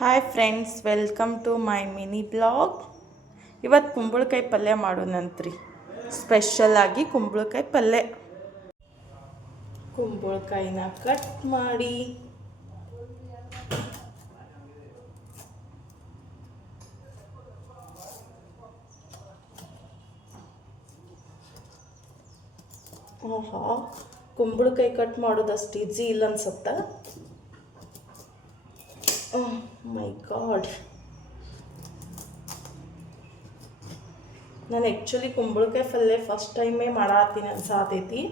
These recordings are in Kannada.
Hi friends, welcome to my mini blog. ಇವತ್ತು ಕುಂಬಳಕಾಯಿ ಪಲ್ಯ ಮಾಡೋಣಂತ್ರಿ. ಸ್ಪೆಷಲಾಗಿ ಕುಂಬಳಕಾಯಿ ಪಲ್ಯ. ಕುಂಬಳಕಾಯಿನ ಕಟ್ ಮಾಡಿ ಆಹಾ, ಕುಂಬಳಕಾಯಿ ಕಟ್ ಮಾಡೋದಷ್ಟು ಈಜಿ ಇಲ್ಲ ಅನ್ಸುತ್ತಾ? ಮೈ ಗಾಡ್, ನಾನು ಆ್ಯಕ್ಚುಲಿ ಕುಂಬಳಕಾಯಿ ಪಲ್ಯ ಫಸ್ಟ್ ಟೈಮೇ ಮಾಡತ್ತೀನಿ ಅನ್ಸಾತೈತಿ.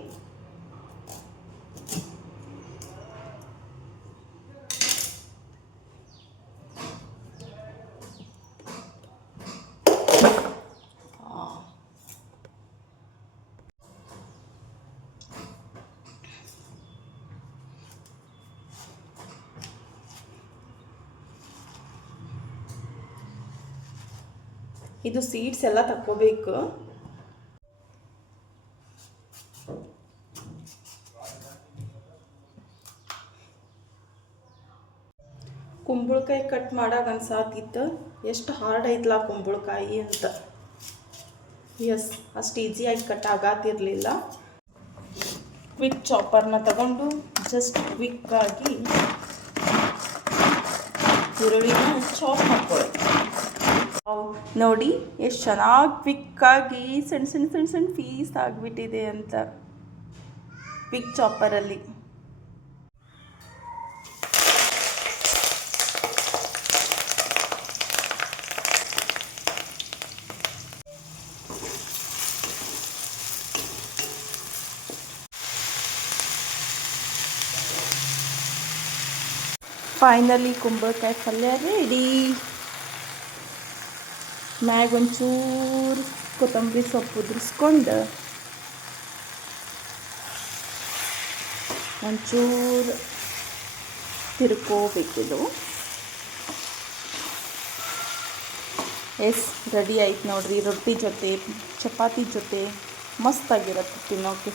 ಇದು ಸೀಡ್ಸ್ ಎಲ್ಲ ತಕ್ಕೋಬೇಕು. ಕುಂಬಳಕಾಯಿ ಕಟ್ ಮಾಡಾಗ ಅನ್ಸಾತಿತ್ತು ಎಷ್ಟು ಹಾರ್ಡ್ ಐತ್ಲಾ ಕುಂಬಳಕಾಯಿ ಅಂತ. ಎಸ್, ಅಷ್ಟು ಈಸಿಯಾಗಿ ಕಟ್ ಆಗತ್ತಿರಲಿಲ್ಲ. ಕ್ವಿಕ್ ಚಾಪರ್ನ ತಗೊಂಡು ಜಸ್ಟ್ ಕ್ವಿಕ್ಕಾಗಿ ಈರುಳ್ಳಿನ ಚಾಪ್ ಮಾಡ್ಕೊಳ್ಳಿ. ನೋಡಿ ಎಷ್ಟು ಚೆನ್ನಾಗಿ ಕ್ವಿಕ್ಕಾಗಿ ಸಣ್ಣ ಸಣ್ಣ ಸಣ್ಣ ಸಣ್ಣ ಪೀಸ್ ಆಗಿಬಿಟ್ಟಿದೆ ಅಂತ ಕ್ವಿಕ್ ಚಾಪರಲ್ಲಿ. ಫೈನಲಿ ಕುಂಬಳಕಾಯಿ ಪಲ್ಯ ರೆಡಿ. ಮ್ಯಾಗ ಒಂಚೂರು ಕೊತ್ತಂಬರಿ ಸೊಪ್ಪು ಉದುರಿಸ್ಕೊಂಡು ಒಂಚೂರು ತಿರ್ಕೋಬೇಕಿದು. ಎಸ್, ರೆಡಿ ಆಯ್ತು ನೋಡ್ರಿ. ರೊಟ್ಟಿ ಜೊತೆ ಚಪಾತಿ ಜೊತೆ ಮಸ್ತಾಗಿರುತ್ತೆ ತಿನ್ನೋಕೆ.